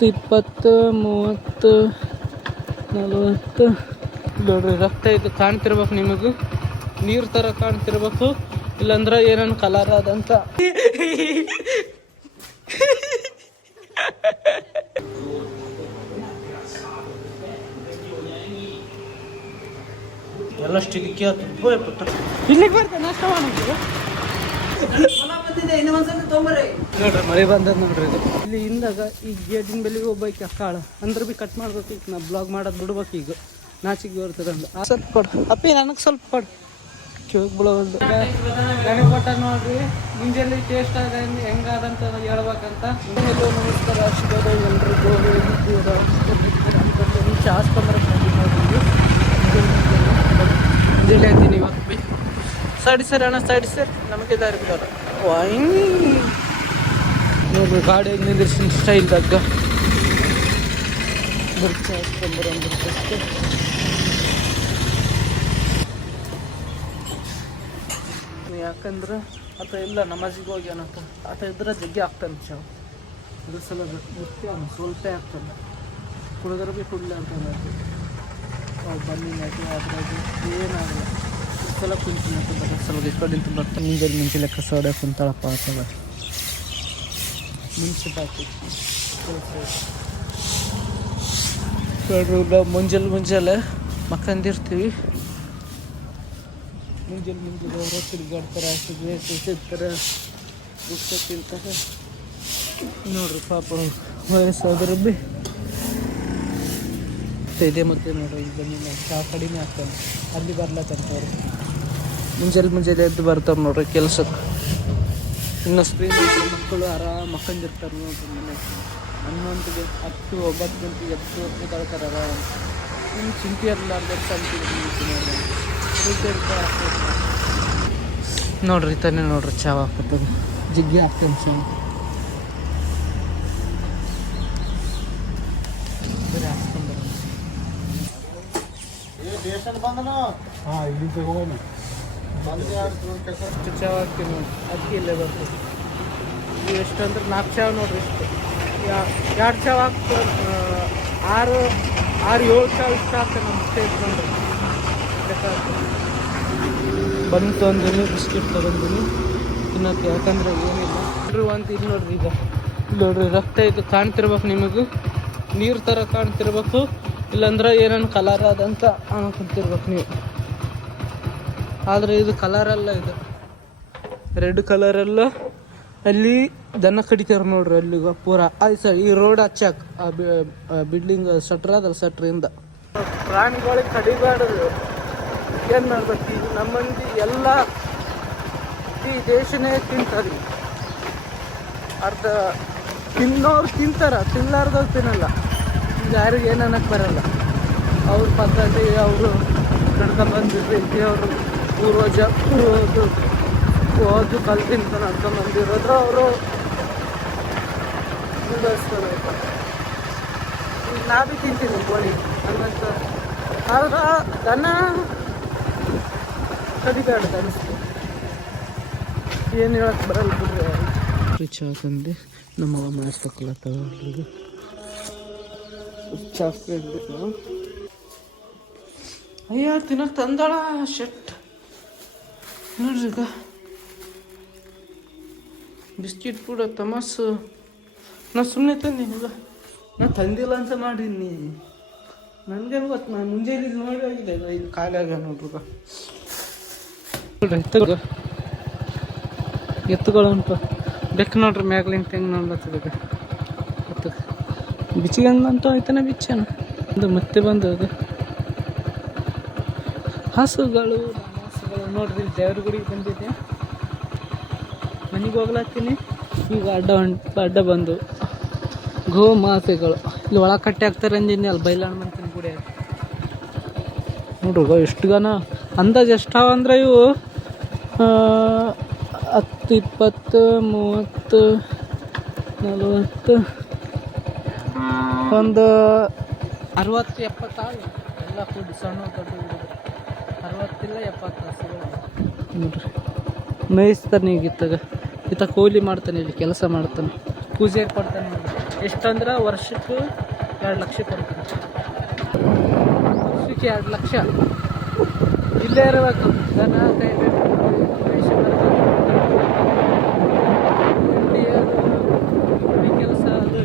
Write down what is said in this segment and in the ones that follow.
10, 20, 30, 40 ನೋಡ್ರಿ. ರಕ್ತ ಇದು ಕಾಣ್ತಿರ್ಬೇಕು ನಿಮಗೂ, ನೀರು ಥರ ಕಾಣ್ತಿರ್ಬೇಕು, ಇಲ್ಲಾಂದ್ರೆ ಏನೇನು ಕಲರ್ ಅದಂತ. ಎಲ್ಲ ಸ್ಟಿಲಿಕ್ಕೆ ಇಲ್ಲಿಗೆ ಬರ್ತೇನೆ ನಾಷ್ಟ ಮಾಡೋದು. ನೋಡ್ರಿ ಮಳೆ ಬಂದದ ನೋಡ್ರಿ. ಇದು ಇಲ್ಲಿ ಹಿಂದಾಗ ಈ ಗೇಟಿನ ಬೆಲೆಗೆ ಒಬ್ಬಾಕಿ ಅಕ್ಕಾಳ ಅಂದ್ರೆ ಬಿ ಕಟ್ ಮಾಡ್ಬೇಕು. ಈಗ ನಾ ಬ್ಲಾಗ್ ಮಾಡೋದು ಬಿಡ್ಬೇಕು. ಈಗ ನಾಚಿಗೆ ಬರ್ತದೆ ಅಂದ ಸ್ವಲ್ಪ ಕೊಡು ಅಪ್ಪಿ, ನನಗೆ ಸ್ವಲ್ಪ ಕೊಡು. ಕೇಕ್ ಬಿಡೋದು ನನಗೆ ಕೊಟ್ಟ ನೋಡ್ರಿ. ಮುಂಜಾನೆ ಟೇಸ್ಟ್ ಆದ ಹೆಂಗಾದಂತ ಹೇಳ್ಬೇಕಂತ. ನಮಸ್ಕಾರ ಆಶೀರ್ವಾದ ಎಲ್ರಿಗೂ ಚಾಸ್ಕೊಂಡ್ರೆ ಮುಂಜಾನೆ ಹೇಳ್ತೀನಿ ಇವತ್ತು ಬಿ. ಸೈಡ್ ಸರ್ ಅಣ್ಣ, ಸೈಡ್ ಸರ್, ನಮಗೆ ದಾರಿ ಬಿಡೋಲ್ಲ. ವೈನ್ ನೋಡ್ರಿ ಗಾಡಿ ನಿಂದಿರ್ಸಿ ಸ್ಟೈಲ್ ತಗ್ಗ ಬರ್ತಾ ಹಾಸ್ಕೊಂಬರಷ್ಟೇ. ಯಾಕಂದ್ರೆ ಆತ ಇಲ್ಲ ನಮಾಜಿಗೆ ಹೋಗಿ ಅನ್ನತ್ತ. ಆತ ಇದ್ರೆ ಜಗ್ಗಿ ಆಗ್ತಾನೆ ಚಾವ್. ಅದ್ರ ಸಲ ಮುಖ್ಯ ಸ್ವಲ್ಪ ಆಗ್ತಾನೆ. ಕುಡಿದ್ರೆ ಭೀ ಕುಡ್ಲಿ ಅಂತಾನೆ. ಬನ್ನಿ ನಾಟಿ ಅದ್ರಾಗ ಏನಾಗಲ್ಲ. ಸಲ ಕುಂತೀನಿ ಅಂತ ಸಲ ಈ ಕಡೆಂತ ಬರ್ತಾನೆ. ಮುಂಜಾನೆ ಮುಂಚೆ ಲೆಕ್ಕ ಸೋಡೆ ಕುಂತಾಳಪ್ಪ ಆತದ ಮುಂಚೆ ಬಾಕಿ ಮುಂಜಾನೆ ಮಕ್ಕಂದಿರ್ತೀವಿ. ಮುಂಜಾನೆ ಹೊರ ತಿರುಗಾಡ್ತಾರೆ, ಸಿಗ್ತಾರೆ, ಗುಡ್ಸ ತಿಂತಾರೆ. ನೋಡ್ರಿ ಪಾಪ ವಯಸ್ಸಾದ್ರೆ ಭೀ ಇದೆ. ಮತ್ತೆ ನೋಡ್ರಿ ಈಗ ಚಹಾ ಕಡಿಮೆ ಆಗ್ತಾನೆ. ಅಲ್ಲಿ ಬರ್ಲತ್ತಂತವ್ರು ಮುಂಜಾನೆ ಎದ್ದು ಬರ್ತಾರೆ ನೋಡ್ರಿ ಕೆಲ್ಸಕ್ಕೆ. ಇನ್ನು ಸ್ಕ್ರೀನ್ ಮಕ್ಕಳು ಆರಾಮ ಮಕ್ಕಂದಿರ್ತಾರೆ ನೋಡ್ರಿ. ಮನೆ 11 10 9 ಗಂಟೆಗೆ ಎದ್ದು ತಳ್ತಾರೆ ಆರಾಮ. ಇನ್ನು ಚಿಂತೆ ಇರಲಾರ್ದು ನೋಡ್ರಿ ತಾನೇ ನೋಡ್ರಿ ಚಹಾ ಹಾಕತ್ತದ ಜಿಗ್ಗಿ ಆಗ್ತದೆ ಚಹಾ. ಚಹಾ ಹಾಕ್ತೀವಿ ನೋಡಿ. ಅದಕ್ಕೆ ಇಲ್ಲೇ ಬರ್ತದೆ. ಇದು ಎಷ್ಟು ಅಂದ್ರೆ 4 ಚಹಾ ನೋಡ್ರಿ. ಇಷ್ಟು 2 ಚಹಾ ಹಾಕ್ತಾರೆ. 6-7 ಚಹಾ ಇಷ್ಟ ಆಗ್ತದೆ ನಮ್ಮ ಮುಟ್ಟೆ ಇಟ್ಕೊಂಡ್ರೆ. ಬನ್ ತೊಂದಿನಿ, ಬಿಸ್ಕಿಟ್ ತೊಗೊಂಡಿನಿ ತಿನ್ನೋಕ್ಕೆ. ಯಾಕಂದ್ರೆ ಏನಿಲ್ಲ ಅಂತ ಇದು ನೋಡ್ರಿ. ಈಗ ನೋಡ್ರಿ ರಕ್ತ ಇದು ಕಾಣ್ತಿರ್ಬೇಕು ನಿಮಗೂ, ನೀರು ಥರ ಕಾಣ್ತಿರ್ಬೇಕು, ಇಲ್ಲಾಂದ್ರೆ ಏನೇನು ಕಲರ್ ಅದಂತ ಅನ್ಕೊಂತಿರ್ಬೇಕು ನೀವು. ಆದರೆ ಇದು ಕಲರಲ್ಲ, ಇದು ರೆಡ್ ಕಲರಲ್ಲ. ಅಲ್ಲಿ ದನ ಕಡಿತಾರೆ ನೋಡ್ರಿ ಅಲ್ಲಿಗ ಪೂರ. ಆಯ್ತು ಸರ್, ಈ ರೋಡ್ ಹಚ್ಚಾಕ ಬಿಲ್ಡಿಂಗ್ ಸಟ್ರ್ ಅದಲ್ಲ, ಸಟ್ರಿಂದ ಪ್ರಾಣಿಗಳಿಗೆ ಕಡಿಬಾರ್ದು. ಏನು ಮಾಡ್ಬೇಕು ಈಗ ನಮ್ಮ ಮಂದಿ ಎಲ್ಲ ಈ ದೇಶನೇ ತಿಂತಾರೆ. ಅರ್ಧ ತಿನ್ನೋರು ತಿಂತಾರ, ತಿನ್ನಲಾರ್ದವ್ರು ತಿನ್ನಲ್ಲ. ಈಗ ಯಾರಿಗೆ ಏನು ಅನ್ನಕ್ಕೆ ಬರಲ್ಲ. ಅವ್ರ ಪದ್ಧತಿ ಅವರು ನಡ್ಕೊಂಬಂದಿರ್ತೈತಿ. ಅವರು ಪೂರ್ವಜ ಓದು ಕಲ್ತಿಂತ ನಡ್ಕೊಂಬಂದಿರೋದ್ರು ಅವರು ಮುಂದುವರಿಸ್ಕೊಳ್ಬೇಕು. ಈಗ ನಾ ಭೀ ತಿಂತೀನಿ ಕೋಳಿ ಹಂಗಂತ. ಆದ್ರೆ ದನ ಕಡಿಬೇಡ್ದು ಅನಿಸ್ತು. ಏನು ಹೇಳಕ್ಕೆ ಬರಲ್ಲ ಬಿಡ್ರಿ. ಚಹಾ ತಂದು ನಮ್ಮವ ಮಾಡಿಸ್ತಕ್ಕಲತ್ತವ ಎಲ್ರಿಗೂ ಚಹಾ ಕೇಳ್ಬೇಕು. ಅಯ್ಯ ತಿನ್ನಕ್ಕೆ ತಂದಾಳ ಶೆಟ್ ನೋಡ್ರಿ. ಈಗ ಬಿಸ್ಕಿಟ್ ಕೂಡ ತಮಸ್ಸು ನಾ ಸುಮ್ಮನೆ ತಂದೀನಿ. ಈಗ ನಾ ತಂದಿಲ್ಲ ಅಂತ ಮಾಡೀನಿ. ನನಗೆ ಗೊತ್ತು, ನಾನು ಮುಂಜಾನೆ ನೋಡಿ ಹೋಗಿದೆ. ಇದು ಖಾಲಿ ಆಗ ನೋಡ್ರಿ. ಎತ್ತುಗಳು ಉಂಟು ಬೆಕ್ಕು ನೋಡ್ರಿ ಮ್ಯಾಗ್ಲಿಂತ ಹೆಂಗೆ ನೋಡ್ಲತ್ತದ. ಎತ್ತು ಬಿಚ್ಚಿಗಂತ ಆಯ್ತಾನೆ ಬಿಚ್ಚನ ಅದು ಮತ್ತೆ ಬಂದು ಅದು ಹಸುಗಳು ನೋಡ್ರಿ. ದೇವ್ರ ಗುಡಿಗೆ ಬಂದಿದ್ದೆ, ಮನೆಗೆ ಹೋಗ್ಲತ್ತೀನಿ. ಈಗ ಅಡ್ಡ ಬಂದು ಗೋಮಾತೆಗಳು ಇಲ್ಲಿ ಒಳಗೆ ಕಟ್ಟಿ ಹಾಕ್ತಾರೆ ಅಂದಿನಿ. ಅಲ್ಲಿ ಬೈಲಾಣ ಅಂತೀನಿ ಗುಡಿ ನೋಡ್ರಿ. ಎಷ್ಟು ಗನ ಅಂದಾಜು ಎಷ್ಟಾವ ಅಂದ್ರೆ ಇವು 10, 20, 30, 40 ಒಂದು 60-70 ಆಗ ಎಲ್ಲ ಕೂಡಿ ಸಣ್ಣ ದೊಡ್ಡ 60 ಇಲ್ಲ 70 ಹಸುಗಳು ನೋಡ್ರಿ. ಮೇಯಿಸ್ತಾನೆ ಈಗ ಇತ್ತಾಗ ಕೂಲಿ ಮಾಡ್ತಾನೆ, ಇಲ್ಲಿ ಕೆಲಸ ಮಾಡ್ತಾನೆ, ಪೂಜೆ ಕೊಡ್ತಾನೆ ನೋಡಿ. ಎಷ್ಟಂದ್ರೆ ವರ್ಷಕ್ಕೆ 2 ಲಕ್ಷ ಕೊಡ್ತೀನಿ. ವರ್ಷಕ್ಕೆ 2 ಲಕ್ಷ ಇಲ್ಲೇ ಇರಬೇಕು. ದನ ಕೆಲಸ ಅದು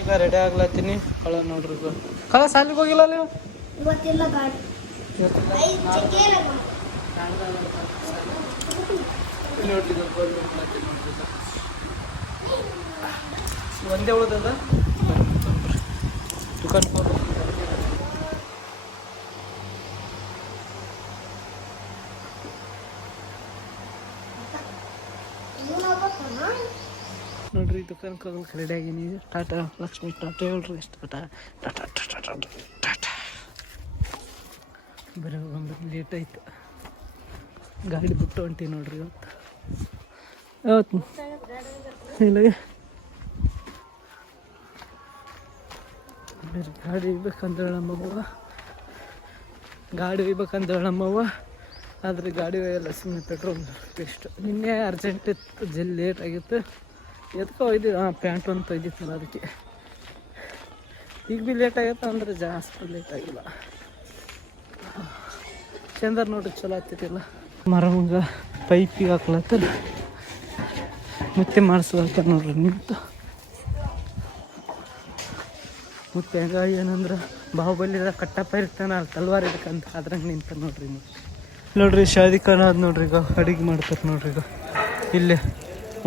ಈಗ ರೆಡಿ ಆಗ್ಲತ್ತೀನಿ. ಕಳ ನೋಡ್ರಿ ಕಳ ಸಾಲಿಗೆ ಹೋಗಿಲ್ಲ ನೀವು? ಇವತ್ತಿಲ್ಲ ಗಾಡಿ ಒಂದೇ ಉಳ್ದದ ದುಕಾನ್ ನೋಡ್ರಿ ದುಕಾನ್ಗೆ ಹೋಗಕ್ಕೆ ರೆಡಿ ಆಗೀನಿ. ಟಾಟಾ ಲಕ್ಷ್ಮಿ ಟಾಟಾ ಹೇಳ್ರಿ ಎಷ್ಟು ಟಾಟಾ ಟಾಟಾ ಟಾಟಾ ಟಾಟಾ ಟಾಟಾ. ಬರೀ ಹೋಗಂಬ ಲೇಟ್ ಆಯ್ತು. ಗಾಡಿ ಬಿಟ್ಟು ಹೊಂಟಿ ನೋಡ್ರಿ ಇವತ್ತು ಇಲ್ಲ ಗಾಡಿ ಒಯ್ಬೇಕಂತ ನಮ್ಮವ್ವ, ಗಾಡಿ ಒಯ್ಬೇಕಂತ ನಮ್ಮವ್ವ. ಆದರೆ ಗಾಡಿ ಒಯ್ಯಲ್ಲ, ಸುಮ್ಮನೆ ಪೆಟ್ರೋಲ್ ವೇಸ್ಟ್. ನಿನ್ನೆ ಅರ್ಜೆಂಟ್ ಇತ್ತು, ಜಲ್ದಿ ಲೇಟ್ ಆಗಿತ್ತು. ಎದಕ್ಕೆ ಒಯ್ದು ಪ್ಯಾಂಟ್ ಅಂತ ಒಯ್ದಿತ್ತಲ್ಲ ಅದಕ್ಕೆ. ಈಗ ಭೀ ಲೇಟ್ ಆಗೈತೆ ಅಂದ್ರೆ ಜಾಸ್ತಿ ಲೇಟ್ ಆಗಿಲ್ಲ. ಚಂದ್ರ ನೋಡ್ರಿ ಚಲೋ ಆಗ್ತಿದ್ದಿಲ್ಲ. ಮರವಂಗ ಪೈಪಿಗೆ ಹಾಕ್ಲತ್ತಲ್ಲ ಮತ್ತೆ ಮಾಡಿಸ್ಲಾಕ ನೋಡ್ರಿ ನಿಂತು. ಮತ್ತೆ ಹೆಂಗ ಏನಂದ್ರೆ ಬಾಹುಬಲಿದ ಕಟ್ಟಪ್ಪ ಇರ್ತಾನ ಅಲ್ಲಿ ತಲ್ವಾರ್ ಇದಕ್ಕಂತ ಅದ್ರಂಗೆ ನಿಂತ ನೋಡ್ರಿ. ನೋಡ್ರಿ ಶಾದಿ ಖಾನ ಅದು ನೋಡ್ರಿ. ಈಗ ಅಡಿಗೆ ಮಾಡ್ತಾರೆ ನೋಡ್ರಿ. ಈಗ ಇಲ್ಲೇ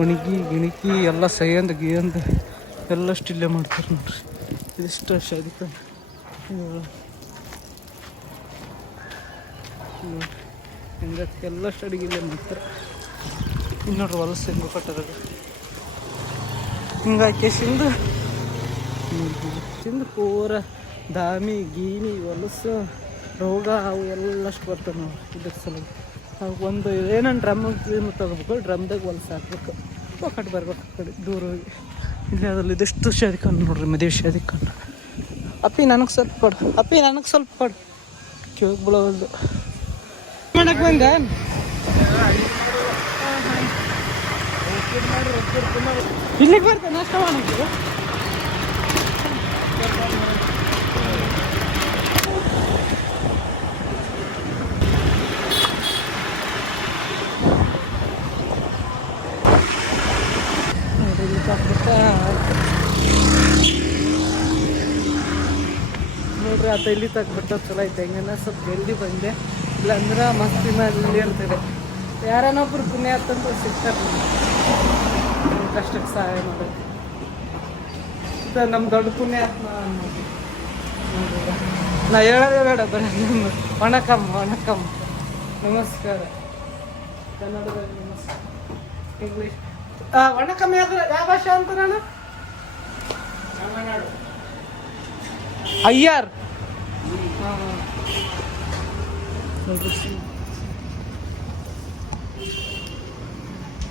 ಒಣಗಿ ಗಿಣಿಕಿ ಎಲ್ಲ ಸೈಯಂದು ಗೀಯಂದು ಎಲ್ಲಷ್ಟು ಇಲ್ಲೇ ಮಾಡ್ತಾರೆ ನೋಡ್ರಿ. ಇದಿಷ್ಟು ಶಾದಿ ಖಾನ ಹಿಂಗಕ್ಕೆ ಎಲ್ಲಷ್ಟು ಅಡಿಗೆ ಇಲ್ಲೇ ಮಾಡ್ತಾರೆ. ಇನ್ನು ನೋಡ್ರಿ ಹೊಲಸು ಹೆಂಗೆ ಕೊಟ್ಟಾರ ಹಿಂಗಾಕಿ ಸಿಂದು ಪೂರ ದಾಮಿ ಗೀನಿ ಹೊಲಸು ರೋಗ ಅವು ಎಲ್ಲಷ್ಟು ಬರ್ತವೆ ನಾವು. ಇದ್ರ ಸಲುವಾಗಿ ಅವು ಒಂದು ಏನನ್ನು ಡ್ರಮ್ಮಿಗೆ ತಗೋಬೇಕು, ಡ್ರಮ್ದಾಗ ಹೊಲಸು ಹಾಕ್ಬೇಕು, ಕಟ್ ಬರ್ಬೇಕು ಆ ಕಡೆ ದೂರ ಹೋಗಿ. ಇಲ್ಲಿ ಅದ್ರಲ್ಲಿ ಇದೆಷ್ಟು ಶಾದಿ ಖಾನ ನೋಡ್ರಿ, ಮದುವೆ ಶಾದಿ ಖಾನ. ಅಪ್ಪಿ ನನಗೆ ಸ್ವಲ್ಪ ಕೊಡು, ಅಪ್ಪಿ ನನಗೆ ಸ್ವಲ್ಪ ಕೊಡು. ಕೇಳಕ್ ಬಿಡೋದು ಮಾಡಕ್ಕೆ ಬಂದ ಇಲ್ಲಿಗೆ ಬರ್ತೇನೆ ನಾಷ್ಟ ಮಾಡಕ್ಕೆ. ನೋಡ್ರಿ ಆತ ಇಲ್ಲಿ ತಗ್ಬಿಟ್ಟು ಚಲೋ ಐತೆ. ಹೆಂಗನ ಸ್ವಲ್ಪ ಜಲ್ದಿ ಬಂದೆ, ಇಲ್ಲಾಂದ್ರೆ ಮಸ್ತಿ ಮೇಲೆ ಇರ್ತದೆ. ಯಾರನ್ನೊಬ್ರು ಪುಣ್ಯ ಅಂತಂದ್ರೆ ಸಿಗ್ತಾರೆ ಕಷ್ಟಕ್ಕೆ ಸಹಾಯ ಮಾಡೋದು. ಇದು ನಮ್ಮ ದೊಡ್ಡ ಪುಣ್ಯಾತ್ಮ ಅನ್ನೋದು. ನಾ ಹೇಳೋದೇ ಬೇಡ, ಬರೀ ನಿಮ್ಮ ವಣಕಮ್ ವಣಕಮ್ ನಮಸ್ಕಾರ. ಕನ್ನಡದಲ್ಲಿ ನಮಸ್ಕಾರ. ಇಂಗ್ಲೀಷ್ ವಣಕಮ್ ಯಾವ ಭಾಷೆ ಅಂತಾರಣ? ಅಯ್ಯಾರ್.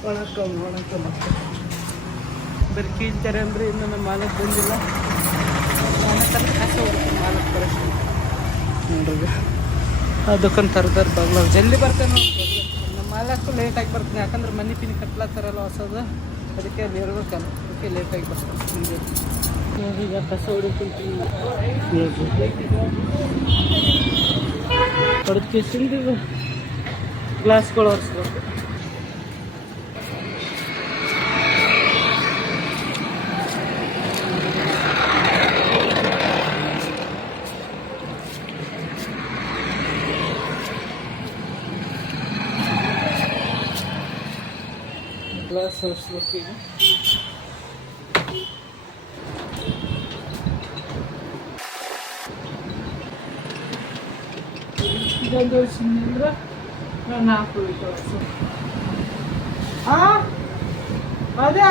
ವಣಕಮ್ ವಣಕಮ್ ಬರೀ ಕೀಳ್ತಾರೆ ಅಂದರೆ ಇನ್ನು ನಮ್ಮ ಮಾಲಕ್ಕೆ ಬಂದಿಲ್ಲ. ಕಸ ಹೋಗ್ತೀನಿ ಮಾಲಕ್ಕೆ ಬರೋಷ್ಟು ನೋಡ್ರಿ. ಆ ದುಕಾನ್ ತರದಾರ ಬಗ್ಲ ಜಲ್ದಿ ಬರ್ತೇನೆ ನೋಡಿ. ನಮ್ಮ ಮಾಲಕ್ಕೂ ಲೇಟಾಗಿ ಬರ್ತೀನಿ, ಯಾಕಂದ್ರೆ ಮನೆ ಪಿನಿ ಕಟ್ಲಾತಾರಲ್ಲ ಹೊಸದು, ಅದಕ್ಕೆ ಅಲ್ಲಿ ಇರ್ಬೇಕಲ್ಲ, ಅದಕ್ಕೆ ಲೇಟಾಗಿ ಬರ್ತೀನಿ. ನೋಡಿ ಈಗ ಕಸ ಹೊಡಿತೀನಿ ಹೊಡೆದಕ್ಕೆ ಸಿಂದು ಗ್ಲಾಸ್ಗಳು ಒರೆಸ್ಬೇಕು. ಗ್ಲಾಸ್ ಒರೆಸ್ಬೇಕು ಈಗ. ಇದೊಂದು ಒರೆಸಿದ್ರೆ ನಾನು ಹಾಕ್ಬಿಟ್ಟು ಒರೆಸು. ಅದೇ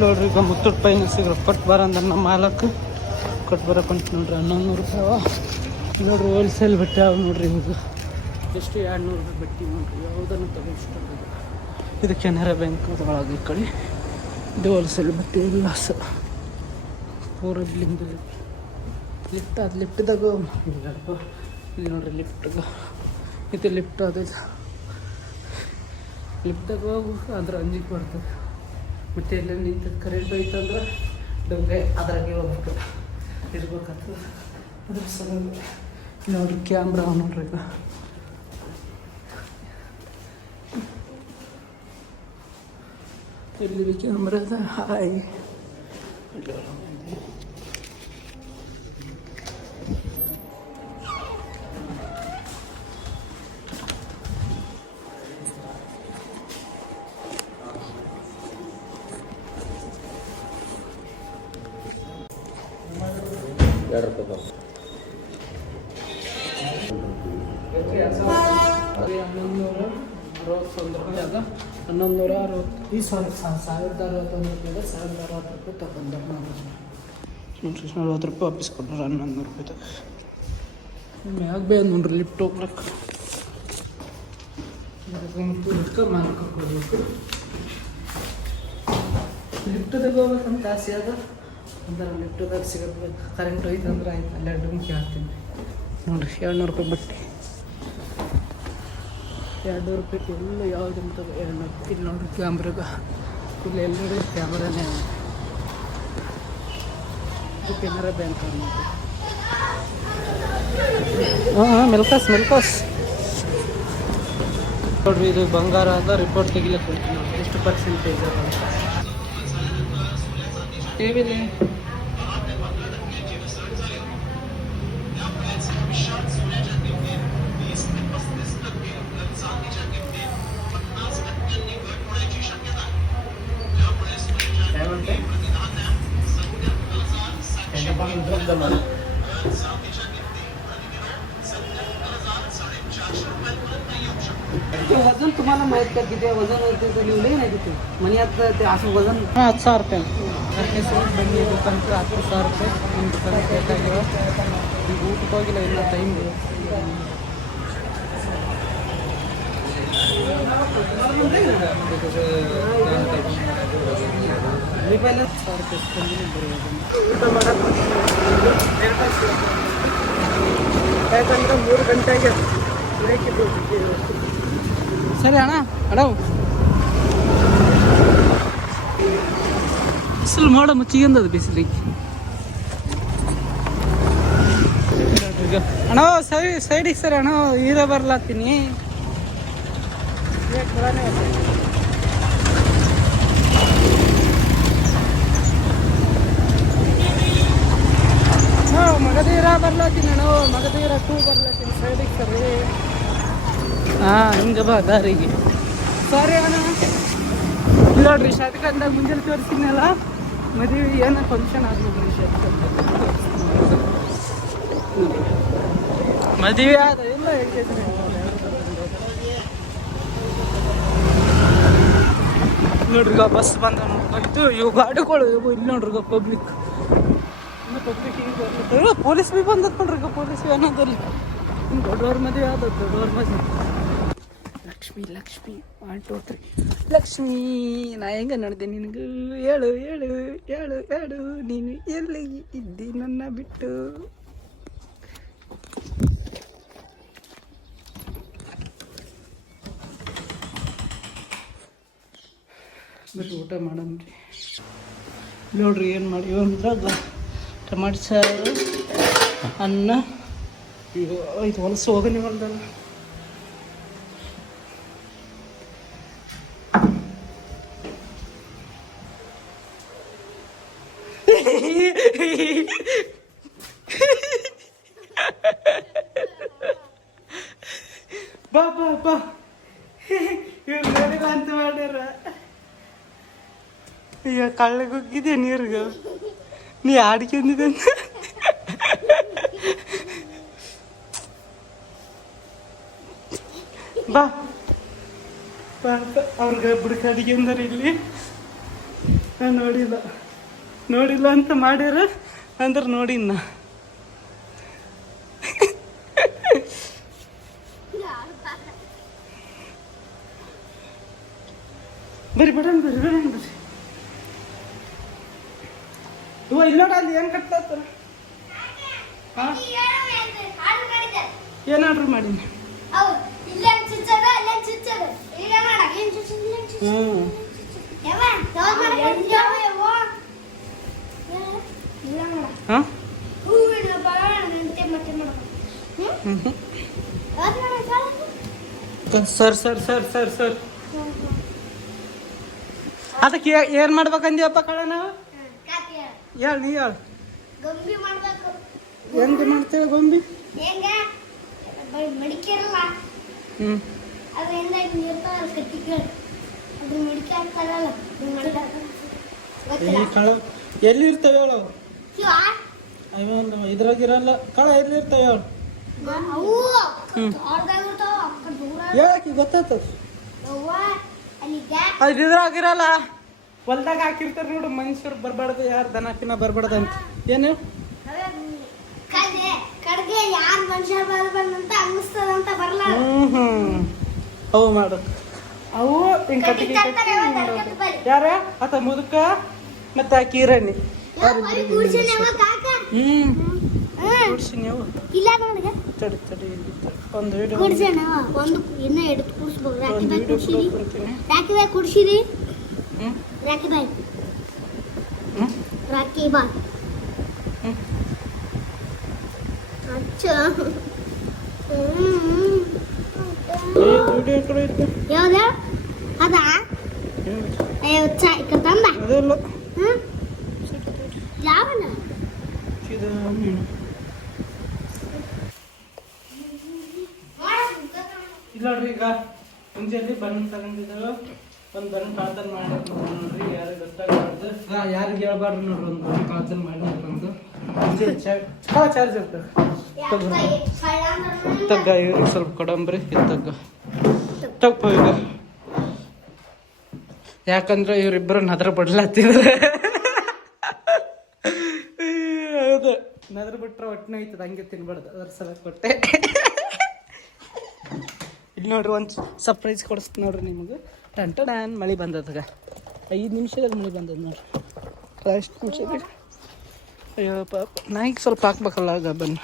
ನೋಡ್ರಿ. ಈಗ ಮುತ್ತೂಟ್ ಪೈನ ಸಿಗ್ರ ಕೊಟ್ಟು ಬರಂದ್ರೆ ನಮ್ಮ ಮಾಲಕ್ಕೆ ಕೊಟ್ಟು ಬರೋಕ್ಕಂತ ನೋಡ್ರಿ 1100 ರೂಪಾಯಿ. ನೋಡ್ರಿ ಹೋಲ್ಸೇಲ್ ಬಟ್ಟೆ ಅವು ನೋಡ್ರಿ. ಇವಾಗ ಎಷ್ಟು 200 ರೂಪಾಯಿ ಬಟ್ಟೆ ನೋಡ್ರಿ. ಯಾವುದನ್ನು ತಗೋಷ್ಟು. ಇದು ಕೆನರಾ ಬ್ಯಾಂಕ್ ಒಳಗೆ ಈ ಕಡೆ. ಇದು ಹೋಲ್ಸೇಲ್ ಬಟ್ಟೆ ಎಲ್ಲ ಪೂರ ಬಿಲ್ಲಿಂಗ್ ಲಿಫ್ಟ್ ಅದು ಲಿಫ್ಟ್ದಾಗ ಇಲ್ಲಿ ನೋಡ್ರಿ ಲಿಫ್ಟ್ಗ ಇದು ಲಿಫ್ಟ್ ಅದು ಲಿಫ್ಟ್ದಾಗ ಹೋಗು ಅದ್ರ ಅಂಜಿಗೆ ಬರ್ತದೆ. ಮತ್ತು ಎಲ್ಲ ನಿಂತದ್ದು ಕರೆಂಟ್ ಹೋಯ್ತಂದ್ರೆ ಡೊಂಗೆ ಅದ್ರಾಗೆ ಹೋಗ್ಬೇಕು ಇರ್ಬೇಕಾಗ್ತದೆ. ಅದ್ರ ಸಲುವಾಗಿ ನೋಡ್ರಿ ಕ್ಯಾಮ್ರಾ ನೋಡ್ರಿ ಈಗ ಎಲ್ಲಿ ಕ್ಯಾಮ್ರಾದ ಹಾಯ್ ₹1160 ಈ ₹1060 ₹1060 ತಗೊಂಡ ₹40 ವಾಪಸ್ ಕೊಟ್ಟರು ₹1100 ಮ್ಯಾಗ ಬೇ ನೋಡ್ರಿ ಲಿಫ್ಟ್ ಹೋಗ್ಬೇಕು ಮಾಡ್ಕೊಳ್ಬೇಕು. ಲಿಫ್ಟ್ದಾಗ ಹೋಗ್ಬೇಕಂತ ಆಸೆ ಅದ ಅಂದ್ರೆ ಲಿಫ್ಟ್ದಾಗ ಸಿಗಬೇಕು. ಕರೆಂಟ್ ಹೋಯ್ತು ಅಂದ್ರೆ ಆಯ್ತು ಅಲ್ಲೇ ಡುಮ್ಕಿ ಹಾಕ್ತೀನಿ ನೋಡ್ರಿ. ₹200 ಬಟ್ಟೆ ₹200 ಎಲ್ಲ ಯಾವ್ದು ಅಂತದೆ ₹200. ಇಲ್ಲಿ ನೋಡ್ರಿ ಕ್ಯಾಮ್ರಾಗ ಫುಲ್ ಎಲ್ಲರೂ ಕ್ಯಾಮ್ರಾನೇ ಇದು ಕೆನರಾ ಬ್ಯಾಂಕ್ ಅನ್ನೋದು. ಹಾಂ ಮೆಲ್ಕಾಸ್ ನೋಡ್ರಿ ಇದು ಬಂಗಾರ ಅಂತ ರಿಪೋರ್ಟ್ ತೆಗಿಲಿಕ್ಕೆ ಹೋಗ್ತೀನಿ ನೋಡ್ರಿ ಎಷ್ಟು ಪರ್ಸೆಂಟೇಜ್ ಅದ ಟಿವಿಲಿ. वजन तुम्हाला माहित का किती वजन होते ते लिहिलंय ना तिथे महिन्यात ते असं वजन ₹10,000 ಬನ್ನಿ ದುಕಾನ್ಗೆ ₹10,000 ನಿಮ್ಮ ದುಕಾನ್ಗೆ ಬೇಕಾಗಿರೋ ಈಗ ಊಟಕ್ಕೆ ಹೋಗಿಲ್ಲ ಇನ್ನೂ ಟೈಮ್ पहिलं ಯಾಕಂದ್ರೆ 3 ಗಂಟೆಗೆ ಸರಿ ಅಣ್ಣ ಬಿಸಿಲು ಮಾಡ ಮುಚ್ಚಿಗೆಂದದು ಬಿಸಿಲಿಗೆ ಅಣ್ಣ ಸೈಡಿಗೆ ಸರಿ ಅಣ್ಣ ಹೀರೋ ಬರ್ಲಾತೀನಿ. ಮಗಧೀರ ಬರ್ಲಾತೀನಿ ಅಣ್ಣ ಮಗಧೀರ 2 ಬರ್ಲಾತೀನಿ ಸೈಡಿಗೆ ಸರಿ. ಹಾಂ ಹಿಂಗೆ ಬಾ ದಾರಿಗೆ ಸಾರಿ ಅಣ್ಣ. ನೋಡ್ರಿ ಶಾತಕಂದಾಗ ಮುಂಜಾನೆ ತೋರಿಸ್ತೀನಲ್ಲ ಮದುವೆ ಏನೋ ಫಂಕ್ಷನ್ ಆಗ್ಬೋದು ಶಾತಕಂದ ಮದುವೆ ಆದ ಎಲ್ಲ ಹೇಳ್ತಿದ್ರೆ ನೋಡ್ರಿ ಬಸ್ ಬಂದ ನೋಡ್ಕೊಯ್ತು ಇವು ಗಾಡಿಗಳು ಇಲ್ಲಿ ನೋಡ್ರಿ ಪಬ್ಲಿಕ್ ಪೊಲೀಸ್ ಬಿ ಬಂದತ್ ನೋಡ್ರಿ ಪೊಲೀಸ್ ಅನ್ನೋದಲ್ಲಿ ದೊಡ್ಡವ್ರ ಮದುವೆ ಆದ ದೊಡ್ಡವ್ರ ಮದುವೆ. ಲಕ್ಷ್ಮಿ 1 2 3 ಲಕ್ಷ್ಮಿ ನಾ ಹೆಂಗ ನಡೆದೆ ನಿನಗೂ ಹೇಳು ಹೇಳು ಹೇಳು ಹೇಳು ನೀನು ಎಲ್ಲಿ ಇದ್ದಿ ನನ್ನ ಬಿಟ್ಟು. ಬಿಟ್ಟು ಊಟ ಮಾಡಮ್ರಿ. ನೋಡ್ರಿ ಏನು ಮಾಡಿ ಅಂದಾಗ ಟಮಾಟೆ ಸಾರು ಅನ್ನ ಇದು ಹೊಲಸು ಹೋಗನಿ ಹೊಲ್ದಲ್ಲ. ಬಾ ಬಾ ಬಾ ಇವ್ರು ನೋಡಿಲ್ಲ ಅಂತ ಮಾಡ್ಯಾರ. ಈಗ ಕಳ್ಳಗೆ ಹೋಗಿದ್ದೆ ನೀರ್ಗ ನೀ ಆಡ್ಕೊಂಡಿದ್ದೆ ಬಾ ಬಾ ಅವ್ರಿಗೆ ಬುಡಕ ಅಡಿಗೆ ಅಂದಾರ ಇಲ್ಲಿ. ನಾನು ನೋಡಿಲ್ಲ ಅಂತ ಮಾಡ್ಯಾರ ಅಂದ್ರೆ ನೋಡಿನ ಬರ್ರಿ ಬರ್ರಿ ಇವ ಇಲ್ಲೋಡ ಅಲ್ಲಿ ಹೆಂಗ್ ಕಟ್ತಾರ ಹಾಂ ಏನು ಆರ್ಡ್ರ್ ಮಾಡೀನಿ ಹ್ಞೂ ಹಾಂ sir sir sir sir sir ಅದಕ್ಕೆ ಏನು ಮಾಡ್ಬೇಕಂದೀವಪ್ಪ ಕಳ ನಾವು ಹೇಳು ನೀ ಹೇಳು ಗೊಂಬಿ ಮಾಡ್ಬೇಕು ಹೆಂಗೆ ಮಾಡ್ತೇವೆ ಗೊಂಬಿ ಹೆಂಗ ಮಡಿಕೆರಲ್ಲ ಹ್ಞೂ ಅದರಿಂದ ಇರ್ತಾವಲ್ಲ ಕಟ್ಟಿಗಳು ಅದ್ರ ಮಡಿಕೆ ಹಾಕ್ತಾರಲ್ಲ ಈ ಕಳ ಎಲ್ಲಿ ಇರ್ತವೆ ಹೇಳು ಅವು ಇದ್ರಾಗಿರಲ್ಲ ಕಳ ಎಲ್ಲಿ ಇರ್ತವೆ ಹೇಳು ಅವು ದೊಡ್ಡದಾಗಿರ್ತಾವ ಅಕ್ಕ ದೂರ ಹೇಳಕ್ಕೆ ಗೊತ್ತಾಗ್ತದೆ ಅವ್ವ ಅಲ್ಲಿಗ ಅದು ಇದ್ರಾಗಿರಲ್ಲ ಹೊಲ್ದಾಗ ಹಾಕಿರ್ತಾರೆ ನೋಡು ಮನುಷ್ಯರು ಬರಬಾರ್ದು ಯಾರು ದನ ಪಿನ ಬರಬಾರ್ದು ಅಂತ ಏನು ಕಡ್ಗೆ ಯಾರು ಮನುಷ್ಯರು ಬರ್ಬಂದಂತ ಅನ್ನಿಸ್ತದಂತ ಬರಲ್ಲ ಹ್ಞೂ ಅವು ಮಾಡು ಅವು ಹಿಂಗೆ ಕಟ್ಟಿಗೆ ಯಾರ ಆತ ಮುದುಕ ಮತ್ತು ಆ ಕಿರಣಿ ಕೂಡ್ಸಿನಿ ಅವು ಇಲ್ಲ ನೋಡಿಗ ತಡಿ ತಡಿ ಒಂದು ವಿಡಿಯೋ ಕುಡ್ಸೋಣ ಒಂದು ಇನ್ನೂ ಎಡ್ದು ಕುಡಿಸ್ಬೋದು ರಾಖಿ ಒಂದು ಬಾಯಿ ವಿಡಿಯೋ ಕುಡ್ಸಿರಿ ಕೊಡ್ತೀನಿ ರಾಖಿ ಬಾಯಿ ಕುಡ್ಸಿರಿ ಹ್ಞೂ ರಾಖಿ ಬಾಯಿ ಹ್ಞೂ ರಾಖಿ ಬಾಯಿ ಹ್ಞೂ ಅಚ್ಚ ವಿಡಿಯೋ ಕಡೆ ಇತ್ತು ಯಾವ್ದು ಅದಾ ಅಯ್ಯೋ ಚಾಯ್ ತಂದ ಅದೆಲ್ಲ ಹ್ಞೂ ಯಾವನ ಇದು ಮೀನು ಇಲ್ಲ ನೋಡ್ರಿ ಈಗ ಮುಂಜಾನೆ ಬನ್ ತಗೊಂಡಿದ್ರು ಒಂದು ಬನ್ ಕಾಳ್ತನ ಮಾಡಿ ನೋಡ್ರಿ ಯಾರು ಗೊತ್ತಾಗಬಾರ್ದು ಯಾರಿಗೆ ಹೇಳ್ಬಾರ್ದು ನೋಡ್ರಿ ಒಂದು ಬನ್ ಕಾಳ್ತನ ಮಾಡಿ ಬಂದು ಚಾರ್ಜ್ ಇರ್ತದೆ ತಗ್ಗ ಇವ್ರಿಗೆ ಸ್ವಲ್ಪ ಕೊಡಂಬ್ರಿ ತಗ್ಗ ತಪ್ಪ ಈಗ ಯಾಕಂದ್ರೆ ಇವರಿಬ್ಬರು ನದ್ರ ಬಡ್ಲಾತಿದ್ರೆ ಹೌದು ನದ್ರ ಬಿಟ್ರೆ ಒಟ್ಟಿನ ಐತದ ಹಂಗೆ ತಿನ್ಬಾರ್ದು ಅದ್ರ ಸಲ ಕೊಟ್ಟೆ ಇಲ್ಲಿ ನೋಡ್ರಿ ಒಂದು ಸರ್ಪ್ರೈಸ್ ಕೊಡಿಸ್ತು ನೋಡ್ರಿ ನಿಮಗೆ ಟನ್ ಮಳೆ ಬಂದದಾಗ 5 ನಿಮಿಷದಾಗ ಮಳೆ ಬಂದದ ನೋಡ್ರಿ ಎಷ್ಟು ನಿಮಿಷ ಅಯ್ಯೋ ಪಾಪ ನಾ ಈಗ ಸ್ವಲ್ಪ ಹಾಕ್ಬೇಕಲ್ಲ ಆಗ ಬನ್ನಿ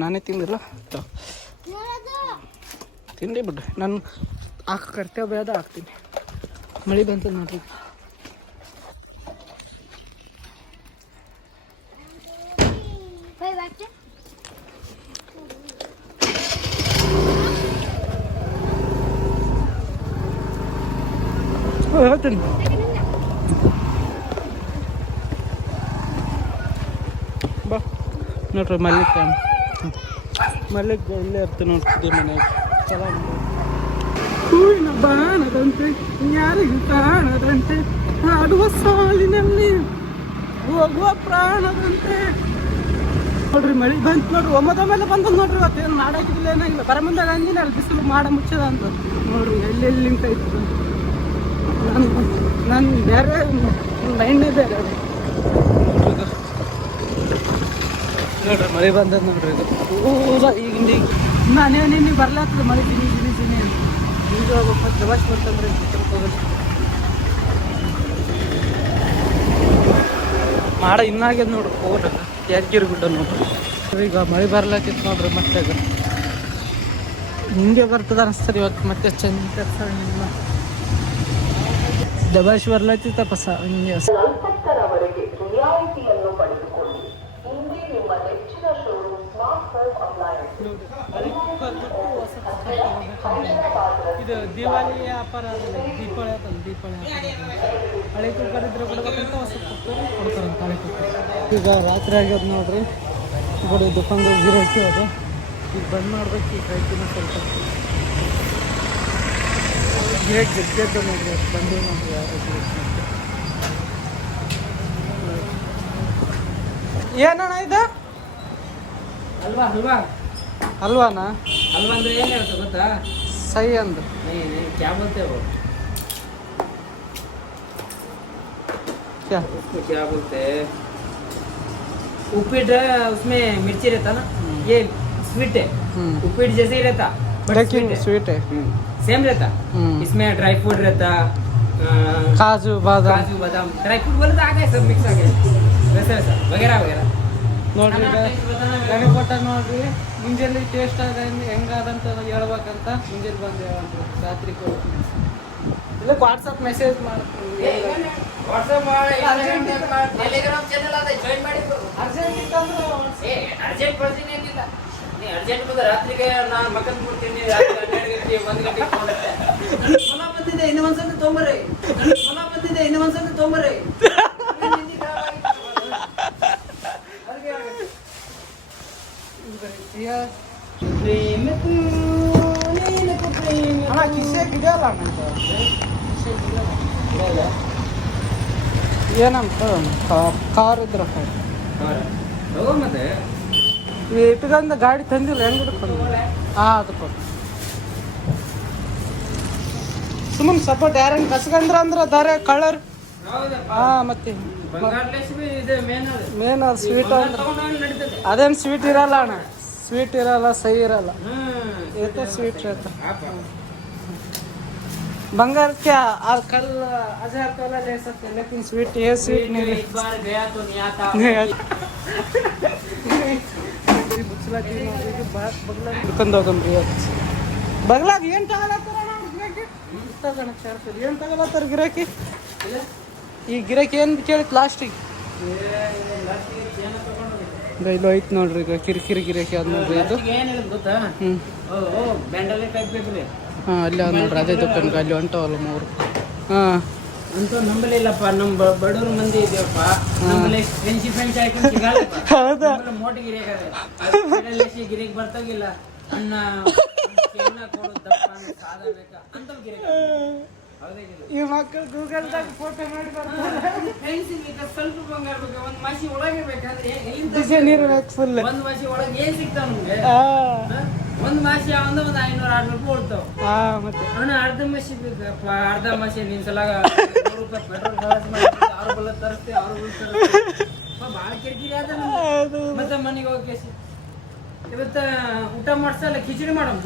ನಾನೇ ತಿಂದಿಲ್ಲ ತಿಂಡಿ ಬಿಡ್ರಿ ನಾನು ಕರ್ತವ್ಯ ಅದ ಹಾಕ್ತೀನಿ ಮಳೆ ಬಂತದ ನೋಡ್ರಿ ಹೇಳ್ತೀನಿ ಬಾ ನೋಡ್ರಿ ಮಲ್ಲಿಕ ಇಲ್ಲೇ ಇರ್ತೀನಿ ನೋಡ್ತಿದ್ದೆ ಮನೆಗೆ ಚಲೋ ಹೂವಿನ ಬಾಣದಂತೆ ಯಾರಿಗೂ ಕಾಣದಂತೆ ಹಾಡುವ ಸಾಲಿನಲ್ಲಿ ಹೋಗುವ ಪ್ರಾಣದಂತೆ ನೋಡ್ರಿ ಮಳೆ ಬಂತು ನೋಡ್ರಿ ಒಮ್ಮೆ ಬಂದದ್ದು ನೋಡ್ರಿ ಇವತ್ತೇನು ಮಾಡಾಕಿಲ್ಲ ಏನಾಗಿಲ್ಲ ಬರ ಮುಂದಾಗ ಅಂದಿನ ಅಲ್ಲಿ ಬಿಸಿಲು ಮಾಡ ಮುಚ್ಚದ ಅಂತ ನೋಡ್ರಿ ಎಲ್ಲೆಲ್ಲಿ ಲಿಂಕ್ ಆಯ್ತು ನಾನು ಬೇರೆ ಮೈಂಡೇ ಬೇರೆ ನೋಡ್ರಿ ಮಳೆ ಬಂದದ್ದು ನೋಡ್ರಿ ಇದು ಪೂರ ಈಗಿಂದ ಈಗ ನಾನೇ ನಿನ್ನೆ ಬರ್ಲಾಗ್ತದೆ ಮಳೆ ತಿನ್ನಿ ಈಗ ಹೋಗ್ಬೇಕು ಪ್ರವಾಸ ಬರ್ತಂದ್ರೆ ಮಾಡ ಇನ್ನಾಗ್ಯದ ನೋಡ್ರಿ ಪೂರ ಯಾದಗಿರಿ ಗುಡ್ಡ ನೋಡ್ರಿ ಈಗ ಮಳೆ ಬರ್ಲಾತಿತ್ತು ನೋಡ್ರಿ ಮತ್ತೆ ಹಿಂಗೆ ಬರ್ತದ ಅನಿಸ್ತದೆ ಇವತ್ತು ಮತ್ತೆ ಚಂದ ದಬಾಶ್ ಬರ್ಲಾತಿತ್ತಪ್ಪ ಹಿಂಗೆ ಇದು ದಿವಾಲಿ ವ್ಯಾಪಾರ ದೀಪಾವಳಿ ಆತಲ್ಲ ದೀಪಾವಳಿ ಹಳೆ ಕುಕ್ಕರ್ ಇದ್ರೆ ಕೊಡ್ಬೇಕಂತ ಹೊಸ ಕುಕ್ಕರ್ ಕೊಡ್ತಾರಂತ ಹಳೆ ಕುಕ್ಕರ್ ಈಗ ರಾತ್ರಿ ಆಗ್ಯದ ನೋಡ್ರಿ ನೋಡಿ ದುಕಾನ್ದಾಗ ಗಿರಾಕಿ ಅದು ಈಗ ಬಂದ್ ಮಾಡ್ಬೇಕು ಈಗ ರೈತಿನ ಸ್ವಲ್ಪ ಗಿರಾಕಿ ಜಗ್ಗದ ನೋಡ್ರಿ ಬಂದು ನೋಡ್ರಿ ಯಾರು ಏನಣ್ಣ ಇದು ಅಲ್ವಾ ಅಲ್ವಾ ಅಲ್ವಾನಾ ಅಲ್ವಾ ಅಂದ್ರೆ ಏನು ಹೇಳ್ತಾ ಗೊತ್ತಾ सही अंदर क्या बोलते हो क्या उसको क्या बोलते हैं उपीट उसमें मिर्ची रहता ना ये स्वीट है उपीट जैसे ही रहता बेकिंग स्वीट है सेम रहता इसमें ड्राई फ्रूट रहता काजू बादाम ड्राई फ्रूट बोले तो आ गए सब मिक्स आ गए वैसा वैसा वगैरह वगैरह ನೋಡ್ರಿ ಈಗ ಗಣಿಪಟ ನೋಡ್ರಿ ಮುಂಜಾನೆ ಟೇಸ್ಟ್ ಅದ ಹೆಂಗಾದಂತ ಹೇಳ್ಬೇಕಂತ ಮುಂಜಾನೆ ಬಂದು ಹೇಳಂತ ರಾತ್ರಿ ಕೊಡ್ತೀನಿ ಇಲ್ಲ ವಾಟ್ಸಪ್ ಮೆಸೇಜ್ ಮಾಡ್ತೀನಿ ಟೆಲಿಗ್ರಾಮ್ ಚಾನೆಲ್ ಅದ ಜಾಯಿನ್ ಮಾಡಿ ಅರ್ಜೆಂಟ್ ಇತ್ತಂದ್ರೆ ಅರ್ಜೆಂಟ್ ಬರ್ತೀನಿ ಏನಿಲ್ಲ ನೀ ಅರ್ಜೆಂಟ್ ಬಂದ ರಾತ್ರಿಗೆ ನಾನು ಮಕ್ಕನ್ ಕೊಡ್ತೀನಿ ರಾತ್ರಿ 12 ಗಂಟೆ 1 ಗಂಟೆಗೆ ಫೋನ್ ಬಂದಿದೆ ಇನ್ನು ಒಂದ್ಸತಿ ತೊಂಬರ್ರಿ ಇನ್ನು ಒಂದ್ಸತಿ ತೊಂಬರ್ರಿ ಅಣ್ಣ ಕಿಸೆ ಇದೆಯಲ್ಲ ಏನಂತ ಕಾರ್ ಇದ್ರ ಮತ್ತೆ ಇಟ್ಕೊಂಡ ಗಾಡಿ ತಂದಿಲ್ಲ ಹೆಂಗ್ ಹಿಡ್ಕೊಂಡು ಅದಕ್ಕೆ ಸುಮ್ಮನೆ ಸಪೋರ್ಟ್ ಯಾರಂಗ್ ಕಸ್ಕಂದ್ರ ಅಂದ್ರೆ ದಾರೆ ಕಲರ್ ಮತ್ತೆ ಮೇನ್ ಅದು ಸ್ವೀಟ್ ಅಂದ್ರೆ ಅದೇನು ಸ್ವೀಟ್ ಇರಲ್ಲ ಅಣ್ಣ ಸ್ವೀಟ್ ಇರಲ್ಲ ಸಹಿ ಇರಲ್ಲ ಏತ ಸ್ವೀಟ್ रहता बंगाल क्या कल 1000 तोला ले सकते हैं लेकिन स्वीट ये स्वीट नहीं एक बार गया तो नहीं आता बुचला की नौकरी बात बगला दुकान दोगंब्री बगला ಏನು ತಗಲತ್ತಾರ ನಾವು ಗಿರಾಕಿ ತಗಣ 400 ಏನು ತಗಲತ್ತಾರ ಗಿರಾಕಿ ಈ ಗಿರಾಕಿ ಏನು ಕೇಳಿ ಪ್ಲಾಸ್ಟಿಕ್ ಇದು ಐತ್ ನೋಡ್ರಿ ಈಗ ಕಿರಿಕಿರಿ ಗಿರಾಕಿ ಅದ್ ನೋಡ್ರಿ ಇದು ಏನಿಲ್ಲ ಗೊತ್ತಾ ಬ್ಯಾಂಡಲ್ ಟೈಪ್ ಬೇಕ್ರಿ ಅಲ್ಲಿ ಅದ್ ನೋಡ್ರಿ ಅದೇ ದುಕಾನ್ಗೆ ಅಲ್ಲಿ ಹೊಂಟವಲ್ಲ 3 ಅಂತೂ ನಂಬಲಿಲ್ಲಪ್ಪ ನಮ್ಮ ಬಡವ್ರ ಮಂದಿ ಇದೆಯಪ್ಪ ನಮ್ಮಲ್ಲಿ ಫ್ರೆಂಚ್ ಹಾಕೊಂಡು ಸಿಗಲ್ಲಪ್ಪ ಹೌದಾ ಮೋಟಿ ಗಿರಿಕ್ ಬರ್ತಾಗಿಲ್ಲ ಅನ್ನ ಕೊಡು ದಪ್ಪ ಸಾದ ಬೇಕಾ ಅಂತ ಗಿರಿಕ್ ಈ ಮಕ್ಕಳು ಗೂಗಲ್ದಾಗ ಫೋಟೋ ಮಾಡಿ ಬರ್ತಾರೆ ಫ್ರೆಂಡ್ಸ್ ಸ್ವಲ್ಪ ಬಂಗಾರ ಬೇಕು ಒಂದ್ ಮಾಸಿ ಒಳಗೆ ಬೇಕಂದ್ರೆ ಡಿಸೈನ್ ಇರಬೇಕು ಫುಲ್ ಒಂದ್ ಮಾಸಿ ಒಳಗೆ ಏನ್ ಸಿಗ್ತಾವ ನಮ್ಗೆ ಒಂದ್ ಮಾಸಿ ಒಂದು 500-600 ರೂಪಾಯಿ ಉಳ್ತಾವ ಮತ್ತೆ ಅವನು ಅರ್ಧ ಮಾಸಿ ಬೇಕಪ್ಪ ಅರ್ಧ ಮಾಸಿ ನಿನ್ ಸಲ 100 ರೂಪಾಯಿ ಪೆಟ್ರೋಲ್ ಖರ್ಚು ಮಾಡಿ 6 ಬಲ್ಲ ತರಿಸ್ತೆ 6 ಬಲ್ಲ ಭಾಳ ಕಿರಿಕಿರಿ ಅದ ಮತ್ತೆ ಮನೆಗೆ ಹೋಗಿ ಇವತ್ತ ಊಟ ಮಾಡ್ಸಲ್ಲ ಕಿಚಡಿ ಮಾಡಮ್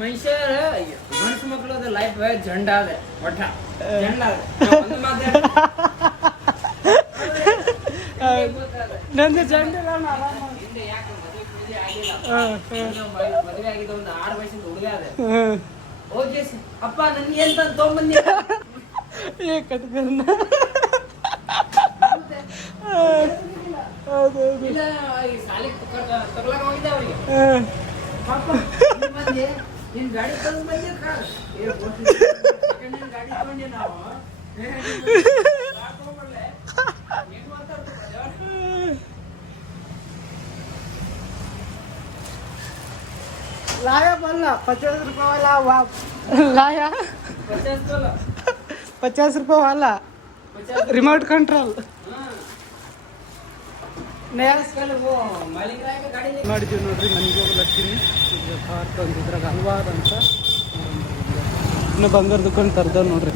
ಮನುಷ್ಯರ ಗಂಡಸು ಮಕ್ಕಳದ ಲೈಫ್ ಜಂಡ ಅದ ಒಟ್ಟ ಜಂಡ ನಂದು ಜಂಡ ಮದುವೆ ಆಗಿದ್ದ ಒಂದು 6 ವಯಸ್ಸಿನ ಹುಡುಗ ಅದ ಓಕೆ ಅಪ್ಪ ನನ್ಗೆ ಏನ್ ತಂದು ತೊಗೊಂಬಂದಿ ಇಲ್ಲ ಶಾಲೆಗೆ ತಗೊಳಕ ಹೋಗಿದ್ದೆ ಅವ್ರಿಗೆ ಪಾಪ ನಿನ್ ಗಾಡಿ ತಂದು ಬಂದಿ ಗಾಡಿ ತಗೊಂಡಿ ನಾವು लाया बोलना 50 रुपये वाला लाया 50 रुपये वाला रिमोट कंट्रोल ಮಾಡಿದ್ದೀವಿ ನೋಡ್ರಿ ಮನೆಗೆ ಹೋಗ್ಲತ್ತೀನಿ ಈಗ ಕಾರ್ ತಂದಿದ್ರಾಗ ಹಲ್ವಾರ್ ಅಂತ ಇನ್ನು ಬಂಗಾರ ದುಕಾನ್ ತರ್ದ ನೋಡ್ರಿ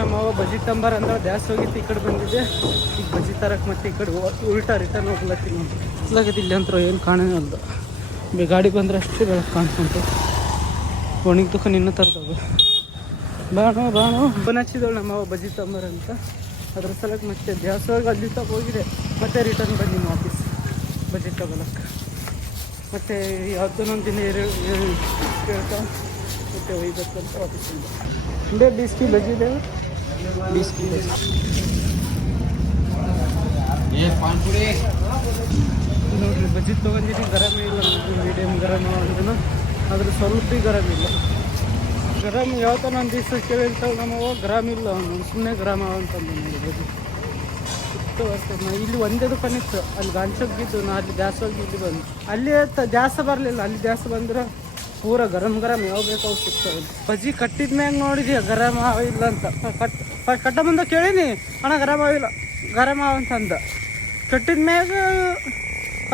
ನಮ್ಮವ್ವ ಬಜ್ಜಿ ತಂಬಾರ ಅಂದ್ರೆ ದ್ಯಾಸ್ ಹೋಗಿತ್ತು ಈ ಕಡೆ ಬಂದಿದ್ದೆ ಈಗ ಬಜ್ಜಿ ತರಕ್ಕೆ ಮತ್ತೆ ಈ ಕಡೆ ಉಲ್ಟಾ ರಿಟರ್ನ್ ಹೋಗ್ಲತ್ತೀನಿ ನೋಡ್ರಿ ಇಸ್ಲಾಗತ್ತೆ ಇಲ್ಲಿ ಅಂತ ಏನು ಕಾಣೋಣ ಅಲ್ದು ಗಾಡಿ ಬಂದರೆ ಅಷ್ಟೇ ಬೆಳಕು ಕಾಣಿಸ್ಕೊಂತು ಒಣಗಿ ದುಕಾನ್ ಇನ್ನೂ ತರ್ದವು ಬಾಣು ಫೋನ್ ಹಚ್ಚಿದಳು ನಮ್ಮವ್ವ ಬಜ್ಜಿ ತಂಬಾರ ಅಂತ ಅದ್ರ ಸಲಕ್ಕೆ ಮತ್ತೆ ದ್ಯಾಸವಾಗಿ ಅಲ್ಲಿ ಹೋಗಿದೆ ಮತ್ತೆ ರಿಟರ್ನ್ ಬಂದು ನಿಮ್ಮ ಆಫೀಸ್ ಬಜೆಟ್ ತಗೊಳಕ್ಕೆ ಮತ್ತು ಯಾವುದೊಂದು ದಿನ ಕೇಳ್ತಾ ಮತ್ತೆ ಒಯ್ಬೇಕಂತ ಆಫೀಸಿಂದ ಇಂಡೇ 20 की बजी दे 20 की ನೋಡ್ರಿ ಬಜ್ಜಿ ತೊಗೊಂಡಿದ್ದು ಗರಂ ಇಲ್ಲ ಮೀಡಿಯಮ್ ಗರಂ ಅಂದ್ರೂ ಅದ್ರ ಸ್ವಲ್ಪ ಗರಂ ಇಲ್ಲ ಗರಂ ಯಾವತ್ತ ನಾನು ದಿವಸ ಕೇಳಿರ್ತಾವೆ ನಮ್ಮವ ಗ್ರಾಮ್ ಇಲ್ಲ ಅವನು ಸುಮ್ಮನೆ ಗ್ರಾಮ ಅಂತಂದು ನೋಡಿ ಬಜ್ಜಿ ಇತ್ತು ಅಷ್ಟೇ ನಾ ಇಲ್ಲಿ ಒಂದೇ ದುಕಾನ್ ಇತ್ತು ಅಲ್ಲಿ ಗಾಂಚೋಗಿದ್ದು ನಾ ಅಲ್ಲಿ ದ್ಯಾಸ ಹೋಗಿ ಇಲ್ಲಿ ಬಂದು ಅಲ್ಲಿ ದ್ಯಾಸ ಬರಲಿಲ್ಲ ಅಲ್ಲಿ ದ್ಯಾಸ ಬಂದ್ರೆ ಪೂರ ಗರಂ ಯಾವ ಬೇಕು ಅವು ಸಿಗ್ತವೆ ಬಜ್ಜಿ ಕಟ್ಟಿದ ಮ್ಯಾಗ ನೋಡಿದ್ಯಾ ಗರಂ ಇಲ್ಲ ಅಂತ ಕಟ್ಟ ಮುಂದೆ ಕೇಳೀನಿ ಅಣ್ಣ ಗರಂ ಅಂತಂದ ಕಟ್ಟಿದ ಮ್ಯಾಗ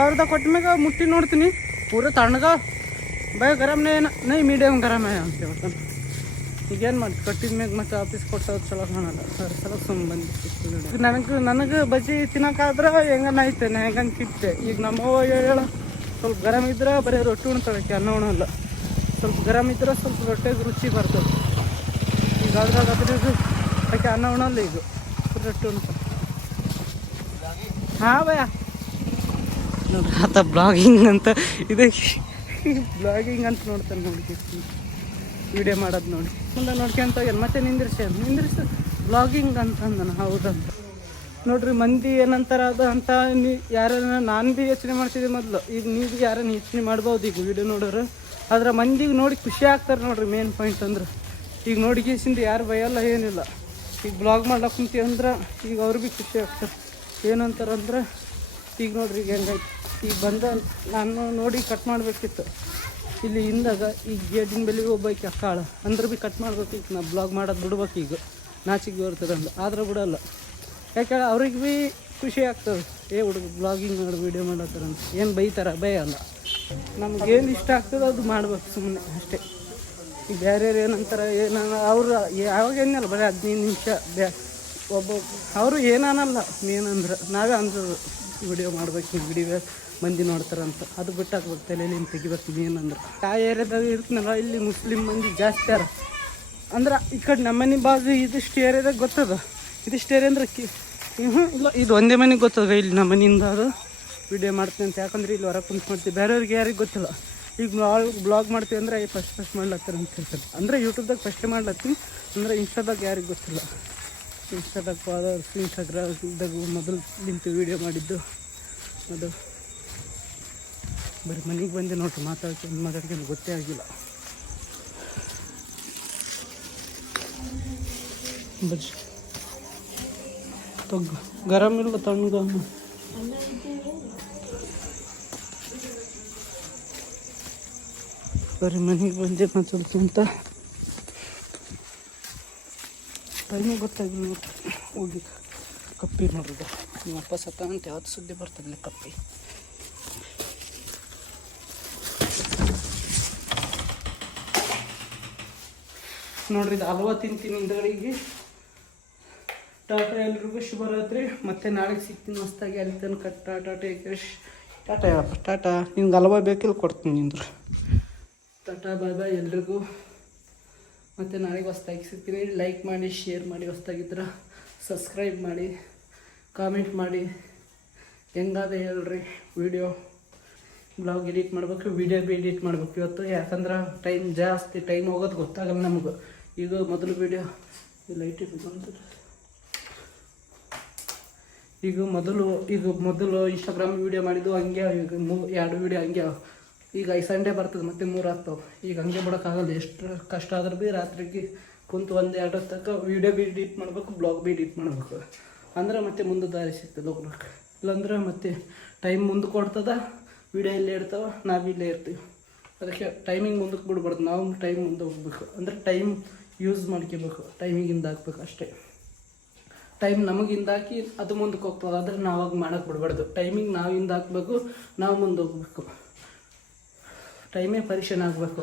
ಅವ್ರದ ಕೊಟ್ಟ ಮ್ಯಾಗ ಮುಟ್ಟಿ ನೋಡ್ತೀನಿ ಪೂರ ತಣ್ಣಗ ಬೈ ಗರಮ್ನೇ ನೈ ಮೀಡಿಯಮ್ ಗರಂ ಅಂತ ಹೇಳ್ತಾನೆ ಈಗೇನು ಮಾಡಿ ಕಟ್ಟಿದ ಮ್ಯಾಗ ಮತ್ತೆ ಆಫೀಸ್ ಕೊಟ್ಟೋದು ಚಲೋ ಕಾಣಲ್ಲ ಅದ್ರ ಸಲ ಸುಮ್ಮನೆ ಬಂದಿತ್ತು ನನಗೆ ಬಜ್ಜಿ ತಿನ್ನೋಕ್ಕಾದ್ರೆ ಹೆಂಗನ ಐತೆ ನಾ ಹೆಂಗಂಗೆ ಕಿತ್ತೆ ಈಗ ನಮ್ಮವ್ವ ಹೇಳ ಸ್ವಲ್ಪ ಗರಂ ಇದ್ರೆ ಬರೀ ರೊಟ್ಟಿ ಉಣ್ತಾಳೆ ಅನ್ನ ಉಣಲ್ಲ ಸ್ವಲ್ಪ ಗರಂ ಇದ್ರೆ ಸ್ವಲ್ಪ ರೊಟ್ಟಿಗೆ ರುಚಿ ಬರ್ತದೆ ಈಗ ಅದ್ರಾಗ ಅದ್ರದ್ದು ಯಾಕೆ ಅನ್ನ ಉಣಲ್ಲ ಈಗ ರೊಟ್ಟಿ ಉಣ್ತ ಹಾಂ ಭಯ ನೋಡ್ರಿ ಆತ ಬ್ಲಾಗಿಂಗ್ ಅಂತ ಇದಕ್ಕೆ ಬ್ಲಾಗಿಂಗ್ ಅಂತ ನೋಡ್ತಾನೆ ನೋಡಿ ವಿಡಿಯೋ ಮಾಡೋದು ನೋಡಿ ಮುಂದೆ ನೋಡ್ಕೊಂತ ಹೋಗ್ಯಾನ ಮತ್ತೆ ನಿಂದ್ರಿಸ ಬ್ಲಾಗಿಂಗ್ ಅಂತ ಅಂದನ ಹೌದಂತ ನೋಡ್ರಿ ಮಂದಿ ಏನಂತಾರ ಅದು ಅಂತ ಯಾರನ್ನ ನಾನು ಭೀ ಯೋಚನೆ ಮಾಡ್ತಿದ್ದೆ ಮೊದಲು ಈಗ ನೀವು ಯಾರನ್ನ ಯೋಚನೆ ಮಾಡ್ಬೋದು ಈಗ ವಿಡಿಯೋ ನೋಡೋರು ಆದ್ರೆ ಮಂದಿಗೆ ನೋಡಿ ಖುಷಿ ಆಗ್ತಾರೆ ನೋಡ್ರಿ ಮೇನ್ ಪಾಯಿಂಟ್ ಅಂದ್ರೆ ಈಗ ನೋಡಿ ಕೇಸಿಂದ ಯಾರು ಭಯಲ್ಲ ಏನಿಲ್ಲ ಈಗ ಬ್ಲಾಗ್ ಮಾಡ್ಲಕ್ಕೆ ಕುಂತೀವಿ ಅಂದ್ರೆ ಈಗ ಅವ್ರು ಭೀ ಖುಷಿ ಆಗ್ತಾರೆ ಏನಂತಾರಂದ್ರೆ ಈಗ ನೋಡ್ರಿ ಈಗ ಹೆಂಗಾಯ್ತು ಈಗ ಬಂದ ನಾನು ನೋಡಿ ಕಟ್ ಮಾಡಬೇಕಿತ್ತು ಇಲ್ಲಿ ಹಿಂದಾಗ ಈಗ ಗೇಟಿನ ಬೆಲೆಗೆ ಒಬ್ಬಾಕಿ ಅಕ್ಕಾಳ ಅಂದ್ರೆ ಭೀ ಕಟ್ ಮಾಡ್ಬೇಕಿತ್ತು ನಾ ಬ್ಲಾಗ್ ಮಾಡೋದು ಬಿಡ್ಬೇಕು ಈಗ ನಾಚಿಗೆ ಬರ್ತದಂದು ಆದ್ರೆ ಬಿಡಲ್ಲ ಯಾಕೆ ಅವ್ರಿಗೆ ಭೀ ಖುಷಿ ಆಗ್ತದೆ ಹುಡುಗ ಬ್ಲಾಗಿಂಗ್ ಮಾಡಿ ವೀಡಿಯೋ ಮಾಡತ್ತಾರಂತ ಏನು ಬೈತಾರ ಭಯಲ್ಲ ನಮ್ಗೇನು ಇಷ್ಟ ಆಗ್ತದೆ ಅದು ಮಾಡ್ಬೇಕು ಸುಮ್ಮನೆ ಅಷ್ಟೇ ಈಗ ಬೇರೆಯವ್ರು ಏನಂತಾರೆ ಅವ್ರು ಯಾವಾಗ ಏನಲ್ಲ ಬರೀ 15 ನಿಮಿಷ ಒಬ್ಬ ಅವರು ಏನನ್ನಲ್ಲ ಏನಂದ್ರೆ ನಾವೇ ಅನ್ಸೋದು ವಿಡಿಯೋ ಮಾಡ್ಬೇಕು ಈ ವಿಡಿಯೋ ಮಂದಿ ನೋಡ್ತಾರಂತ ಅದು ಬಿಟ್ಟು ಹಾಕ್ಬೇಕು ತಲೆಯಲ್ಲಿ ತೆಗಿಬೇಕು ಏನಂದ್ರೆ ಆ ಏರಿಯಾದಾಗ ಇರ್ತನಲ್ಲ ಇಲ್ಲಿ ಮುಸ್ಲಿಮ್ ಮಂದಿ ಜಾಸ್ತಿ ಯಾರ ಅಂದ್ರೆ ಈ ಕಡೆ ನಮ್ಮ ಮನೆ ಬಾಜು ಇದಿಷ್ಟು ಏರಿಯಾದಾಗ ಗೊತ್ತದ ಇದಿಷ್ಟು ಏರಿಯಾ ಅಂದ್ರೆ ಇಲ್ಲ ಇದು ಒಂದೇ ಮನೆಗೆ ಗೊತ್ತದ ಇಲ್ಲಿ ನಮ್ಮ ಮನೆಯಿಂದ ಅದು ವಿಡಿಯೋ ಮಾಡ್ತೀನಿ ಅಂತ ಯಾಕಂದ್ರೆ ಇಲ್ಲಿ ಹೊರಗೆ ಕುಂತು ಮಾಡ್ತೀವಿ ಬೇರೆಯವ್ರಿಗೆ ಯಾರಿಗೆ ಗೊತ್ತಿಲ್ಲ ಈಗ ಬ್ಲಾಗ್ ಮಾಡ್ತೀವಿ ಅಂದರೆ ಫಸ್ಟ್ ಮಾಡ್ಲತ್ತಾರೆ ಅಂತ ಹೇಳ್ತಾರೆ ಅಂದರೆ ಯೂಟ್ಯೂಬ್ದಾಗ ಫಸ್ಟೇ ಮಾಡ್ಲತ್ತೀನಿ ಅಂದರೆ ಇನ್ಸ್ಟಾದಾಗ ಯಾರಿಗೆ ಗೊತ್ತಿಲ್ಲ ಇನ್ಸ್ಟಾದಾಗ ಫಾಲೋವರ್ಸ್ ಇನ್ಸ್ಟಾಗ್ರಾಮ್ದಾಗ ಮೊದಲು ನಿಂತು ವೀಡಿಯೋ ಮಾಡಿದ್ದು ಅದು ಬರೀ ಮನೆಗೆ ಬಂದೆ ನೋಡ್ರಿ ಮಾತಾಡ್ಕೊಂಡು ಗೊತ್ತೇ ಆಗಿಲ್ಲ ಬಜ್ಜಿ ತೊಗ್ಗು ಗರಂ ಇಲ್ಲ ತಣ್ಣಗ ಬರೀ ಮನೆಗೆ ಬಂದೆ ಸ್ವಲ್ಪ ಅಂತ ಟೈಮೇ ಗೊತ್ತಾಗಿಲ್ಲ ನೋಡ್ರಿ ಹೋಗಿ ಕಪ್ಪಿ ನೋಡ್ರಿ ನಿಮ್ಮ ಅಪ್ಪ ಸತ್ತ ಅಂತ ಯಾವತ್ತು ಸುದ್ದಿ ಬರ್ತದೆ ಕಪ್ಪಿ ನೋಡ್ರಿ ಇದು ಹಲ್ವಾ ತಿಂತೀನಿ ಹಿಂದಗಳಿಗೆ ಟಾಟಾ ಎಲ್ರಿಗೂ ಶುಭರಾತ್ರಿ ಮತ್ತೆ ನಾಳೆಗೆ ಸಿಗ್ತೀನಿ ಮಸ್ತಾಗಿ ಅಲ್ಲಿ ತನಕ ಟಾಟಾ ಟಾಟಾ ಹೇಳಪ್ಪ ಟಾಟಾ ನಿನ್ಗೆ ಹಲ್ವಾ ಬೇಕಿಲ್ಲ ಕೊಡ್ತೀನಿ ನಿಂದ್ರು ಟಾಟಾ ಬಾಯ್ ಬಾಯ್ ಎಲ್ರಿಗೂ ಮತ್ತು ನಾಳೆಗೆ ಹೊಸ್ದಾಗಿ ಸಿಗ್ತೀನಿ ಲೈಕ್ ಮಾಡಿ ಶೇರ್ ಮಾಡಿ ಹೊಸ್ದಾಗಿದ್ರೆ ಸಬ್ಸ್ಕ್ರೈಬ್ ಮಾಡಿ ಕಾಮೆಂಟ್ ಮಾಡಿ ಹೆಂಗಾದ ಹೇಳ್ರಿ ವಿಡಿಯೋ ಬ್ಲಾಗ್ ಎಡಿಟ್ ಮಾಡ್ಬೇಕು ವಿಡಿಯೋ ಭೀ ಎಡಿಟ್ ಮಾಡ್ಬೇಕು ಇವತ್ತು ಯಾಕಂದ್ರೆ ಟೈಮ್ ಜಾಸ್ತಿ ಟೈಮ್ ಹೋಗೋದು ಗೊತ್ತಾಗಲ್ಲ ನಮಗೆ ಈಗ ಮೊದಲು ವಿಡಿಯೋ ಲೈಟ್ ಇಟ್ಟು ಈಗ ಮೊದಲು ಇನ್ಸ್ಟಾಗ್ರಾಮ್ ವೀಡಿಯೋ ಮಾಡಿದ್ದು ಹಂಗೆ ಈಗ 2 ವೀಡಿಯೋ ಹಂಗೆ ಈಗ ಸಂಡೇ ಬರ್ತದೆ ಮತ್ತೆ 3 ಆಗ್ತಾವೆ ಈಗ ಹಂಗೆ ಬಿಡೋಕ್ಕಾಗಲ್ಲ ಎಷ್ಟು ಕಷ್ಟ ಆದ್ರೆ ಭೀ ರಾತ್ರಿಗೆ ಕುಂತು 1-2 ತನಕ ವೀಡಿಯೋ ಭೀ ಎಡಿಟ್ ಮಾಡ್ಬೇಕು ಬ್ಲಾಗ್ ಭೀ ಎಡಿಟ್ ಮಾಡ್ಬೇಕು ಅಂದ್ರೆ ಮತ್ತೆ ಮುಂದೆ ದಾರಿ ಸಿಗ್ತದೆ ಹೋಗ್ಬೇಕು ಇಲ್ಲಾಂದ್ರೆ ಮತ್ತೆ ಟೈಮ್ ಮುಂದೆ ಕೊಡ್ತದ ವೀಡಿಯೋ ಇಲ್ಲೇ ಇರ್ತಾವೆ ನಾವು ಇಲ್ಲೇ ಇರ್ತೀವಿ ಅದಕ್ಕೆ ಟೈಮಿಂಗ್ ಮುಂದಕ್ಕೆ ಬಿಡ್ಬಾರ್ದು ನಾವು ಟೈಮ್ ಮುಂದೆ ಹೋಗ್ಬೇಕು ಅಂದರೆ ಟೈಮ್ ಯೂಸ್ ಮಾಡ್ಕೋಬೇಕು ಟೈಮಿಗಿಂದ ಹಾಕ್ಬೇಕು ಅಷ್ಟೇ ಟೈಮ್ ನಮಗಿಂದ ಹಾಕಿ ಅದು ಮುಂದಕ್ಕೆ ಹೋಗ್ತದೆ ಆದರೆ ನಾವಾಗ ಮಾಡೋಕ್ಕೆ ಬಿಡಬಾರ್ದು ಟೈಮಿಂಗ್ ನಾವಿಂದ ಹಾಕ್ಬೇಕು ನಾವು ಮುಂದೆ ಹೋಗ್ಬೇಕು ಟೈಮೇ ಪರಿಶೀಲನೆ ಆಗಬೇಕು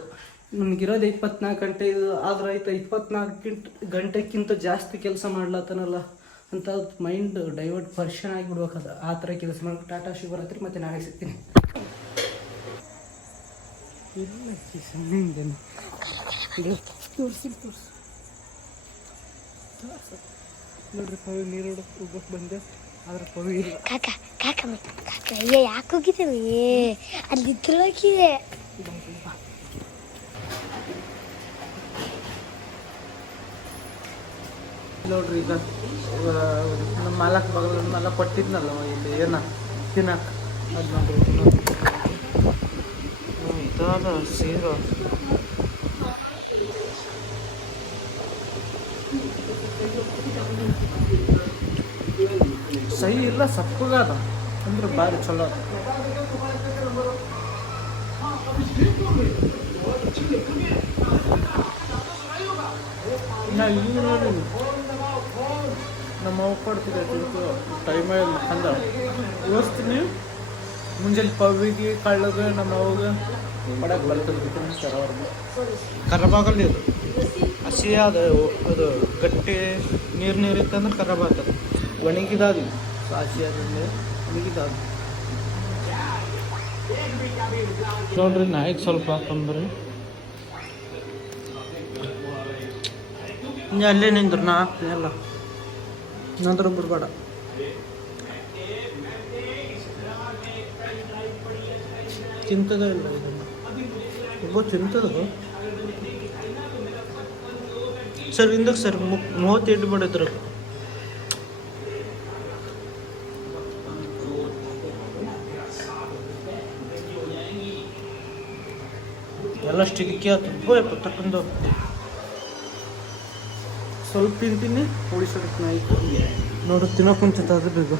ನಮಗಿರೋದು 24 ಗಂಟೆ ಇದು ಆದ್ರೆ ಆಯ್ತು 24 ಗಂಟೆಕ್ಕಿಂತ ಜಾಸ್ತಿ ಕೆಲಸ ಮಾಡ್ಲತ್ತನಲ್ಲ ಅಂತ ಮೈಂಡ್ ಡೈವರ್ಟ್ ಪರಿಶೀಲನೆ ಆಗಿಬಿಡ್ಬೇಕದು ಆ ಥರ ಕೆಲಸ ಮಾಡಿ ಟಾಟಾ ಶುಭರಾತ್ರಿ ಮತ್ತು ನಾಳೆ ಸಿಗ್ತೀನಿ ತೋರಿಸಿ ನೋಡ್ರಿ ಪವಿ ನೀರು ಹೋಗಕ್ಕೆ ಬಂದೆ ಆದ್ರೆ ಪವಿ ಇಲ್ಲ ಕಾಕ ಯಾಕೆ ಹೋಗಿದ್ದೇವೆ ಅಲ್ಲಿ ಇದ್ರೊಳಗಿದೆ ನೋಡ್ರಿ ಈಗ ನಮ್ಮ ಮಾಲಕ್ ಬಗಲ ಕೊಟ್ಟಿದ್ನಲ್ಲ ಇಲ್ಲಿ ಏನ ತಿನ್ನಕ್ಕೆ ಅದು ನೋಡ್ರಿ ಇದಾದ ಸೀರೋ ಸಹಿ ಇಲ್ಲ ಸಪ್ಪಗಾದ ಅಂದ್ರೆ ಭಾರಿ ಚಲೋ ಅದ ನಾ ಈಗ ನೋಡಿ ನಮ್ಮ ಅವು ಕೊಡ್ತಿದ್ದೆ ಟೈಮ ಇಲ್ಲ ಅಂದ ಇವಸ್ತೀನಿ ಮುಂಜಾನೆ ಪವಿಗೆ ಕಳ್ಳಗೆ ನಮ್ಮ ಅವಾಗ ಮಾಡಕ್ಕೆ ಬರ್ತದೆ ಅವ್ರಿಗೆ ಖರಾಬಾಗಲ್ಲ ಇದು ಹಸಿ ಅದು ಗಟ್ಟಿ ನೀರು ಇತ್ತಂದ್ರೆ ಖರಾಬ್ ಆಗ್ತದೆ ಒಣಗಿದಾಗ ಹಸಿ ಆದ್ಮೇಲೆ ಒಣಗಿದಾಗ ನೋಡ್ರಿ ನಾಯಿಗೆ ಸ್ವಲ್ಪ ಹಾಕೊಂಡ್ರಿ ನೀ ಅಲ್ಲೇ ನಿಂದ್ರು ನಾ ಹಾಕ್ತೀನಿ ಎಲ್ಲ ನಂತರ ಬಿಡ್ಬೇಡ. ತಿಂತದ ಇಲ್ಲ ಇದನ್ನು ಒಬ್ಬ ತಿಂತದ ಸರ್ ಹಿಂದಕ್ಕೆ ಸರ್ 38 ಬಿಡತ್ರ ಎಲ್ಲ ಸ್ಟಿಕ್ಕಿ ಆಯ್ತು ಹೋಯಪ್ಪ ತಕೊಂಡು ಸ್ವಲ್ಪ ತಿಂತೀನಿ ಉಳಿಸೋದಕ್ಕೆ ನಾಯಿ ನೋಡು ತಿನ್ನೋ ಕುಂತಿದ್ದ ಅದು ಬೇಕು.